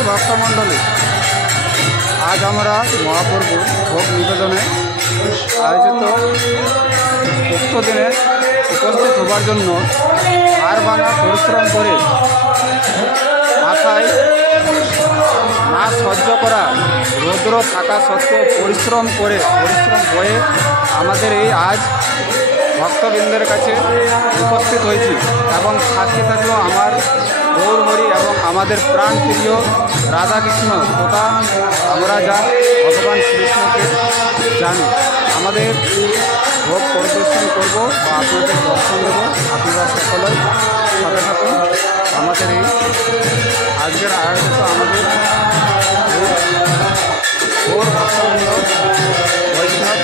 উপস্থিত ভক্তমণ্ডলী, আজ আমরা মহাপ্রভু ভোগ নিবেদনে আয়োজিত উক্ত দিনে উপস্থিত হবার জন্য আর বানা পরিশ্রম করে মাথায় না সহ্য করা রৌদ্র থাকা সত্ত্বেও পরিশ্রম হয়ে আমাদের এই আজ ভক্তবৃন্দের কাছে উপস্থিত হয়েছি এবং সাক্ষী থাকলো আমার গৌরহরি এবং আমাদের প্রাণ প্রিয় রাধাকৃষ্ণ তথা আমরা যা ভগবান শ্রীকৃষ্ণকে জানি। আমাদের ভোগ পরিদর্শন করব বা আপনাদের দর্শন দেব। আপনারা সকলেই সাথে থাকুন। আমাদের এই আজকের আয়োজিত আমাদের গৌর ভক্তবৃন্দ বৈষ্ণব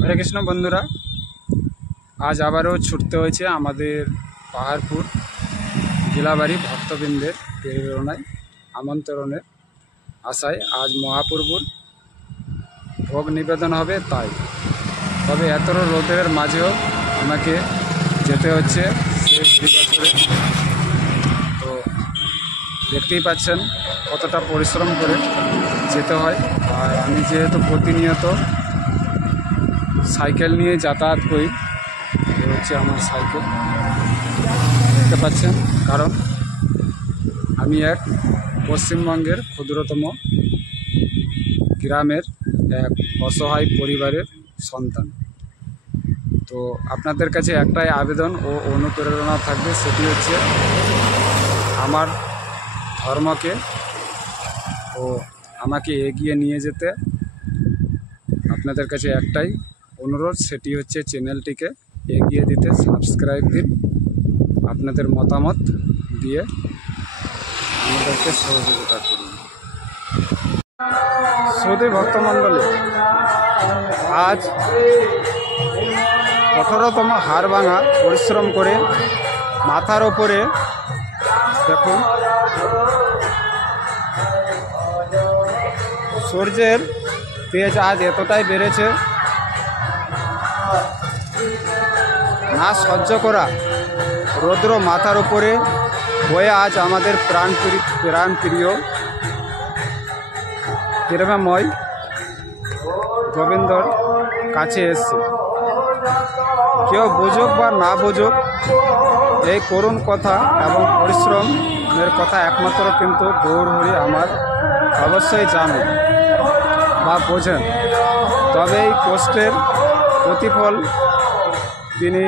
হরে কৃষ্ণ বন্ধুরা, আজ আবারও ছুটতে হয়েছে আমাদের পাহাড়পুর গিলাবাড়ি ভক্তবৃন্দের প্রেরণায় আমন্ত্রণের আশায় আজ মহাপ্রভুর ভোগ নিবেদন হবে। তাই তবে এত রোদের মাঝেও আমাকে যেতে হচ্ছে সেই বছরে। তো দেখতেই পাচ্ছেন কতটা পরিশ্রম করে যেতে হয়। আর আমি যেহেতু প্রতিনিয়ত সাইকেল নিয়ে যাতায়াত করি, এ হচ্ছে আমার সাইকেল, দেখতে পাচ্ছেন। কারণ আমি এক পশ্চিমবঙ্গের ক্ষুদ্রতম গ্রামের এক অসহায় পরিবারের সন্তান। তো আপনাদের কাছে একটাই আবেদন ও অনুপ্রেরণা থাকবে, সেটি হচ্ছে আমার ধর্মকে ও আমাকে এগিয়ে নিয়ে যেতে আপনাদের কাছে একটাই অনুরোধ, সেটি হচ্ছে চ্যানেলটিকে এগিয়ে দিতে সাবস্ক্রাইব দিন, আপনাদের মতামত দিয়ে আমাদেরকে সহযোগিতা করুন। সুধী ভক্তমণ্ডলী, আজ 18তম হাড় ভাঙা পরিশ্রম করে মাথার ওপরে দেখুন সূর্যের তেজ আজ এতটাই বেড়েছে, না সহ্য করা রৌদ্র মাথার উপরে হয়ে আজ আমাদের প্রাণপ্রিয় প্রেমময় গোবিন্দর কাছে এসছে। কেউ বুঝুক বা না বুঝুক, এই করুণ কথা এবং পরিশ্রমের কথা একমাত্র কিন্তু গৌরহরি আমার অবশ্যই জানেন বা বোঝেন। তবে এই কষ্টের প্রতিফল তিনি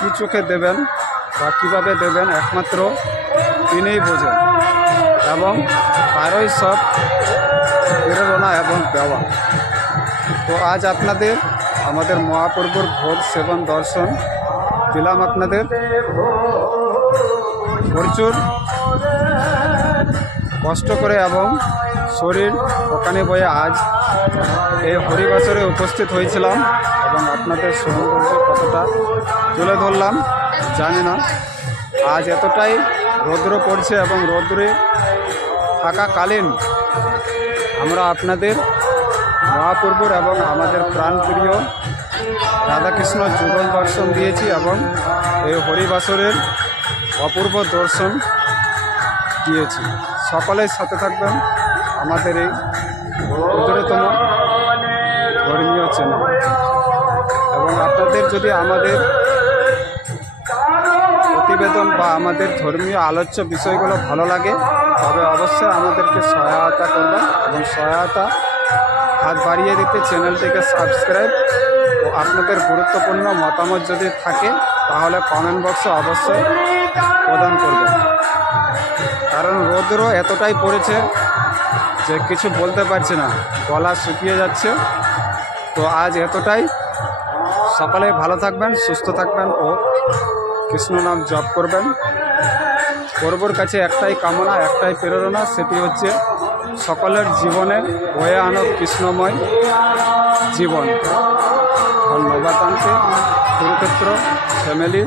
কি চোখে দেবেন বা কীভাবে দেবেন একমাত্র তিনিই বোঝেন, এবং তারই সব প্রেরণা এবং দেওয়া। তো আজ আপনাদের আমাদের মহাপ্রভুর ভোগ সেবন দর্শন দিলাম আপনাদের। প্রচুর কষ্ট করে এবং শরীর ওখানে বয়ে আজ এই হরিবাসরে উপস্থিত হয়েছিলাম, এবং আপনাদের সৌন্দর্য কতটা তুলে ধরলাম জানি না। আজ এতটাই রৌদ্র পড়ছে এবং রৌদ্রে থাকাকালীন আমরা আপনাদের মহাপ্রভুর এবং আমাদের প্রাণপ্রিয় রাধাকৃষ্ণ যুগল দর্শন দিয়েছি, এবং এই হরিবাসরের অপূর্ব দর্শন দিয়েছি। সকলের সাথে থাকবেন আমাদের এই ক্ষুদ্রতম ধর্মীয় চ্যানেল। এবং আপনাদের যদি আমাদের প্রতিবেদন বা আমাদের ধর্মীয় আলোচ্য বিষয়গুলো ভালো লাগে, তবে অবশ্যই আমাদেরকে সহায়তা করবেন, এবং সহায়তা হাত বাড়িয়ে দিতে চ্যানেলটিকে সাবস্ক্রাইব ও আপনাদের গুরুত্বপূর্ণ মতামত যদি থাকে তাহলে কমেন্ট বক্সে অবশ্যই প্রদান করবেন। কারণ রৌদ্র এতটাই পড়েছে যে কিছু বলতে পারছি না, গলা শুকিয়ে যাচ্ছে। তো আজ এতটাই সকলে ভালো থাকবেন, সুস্থ থাকবেন ও কৃষ্ণ নাম জপ করবেন। প্রভুর কাছে একটাই কামনা, একটাই প্রেরণা, সেটি হচ্ছে সকলের জীবনে বয়ে আনক কৃষ্ণময় জীবন। ধন্যবাদ আনতে কুরুক্ষেত্র ফ্যামিলি।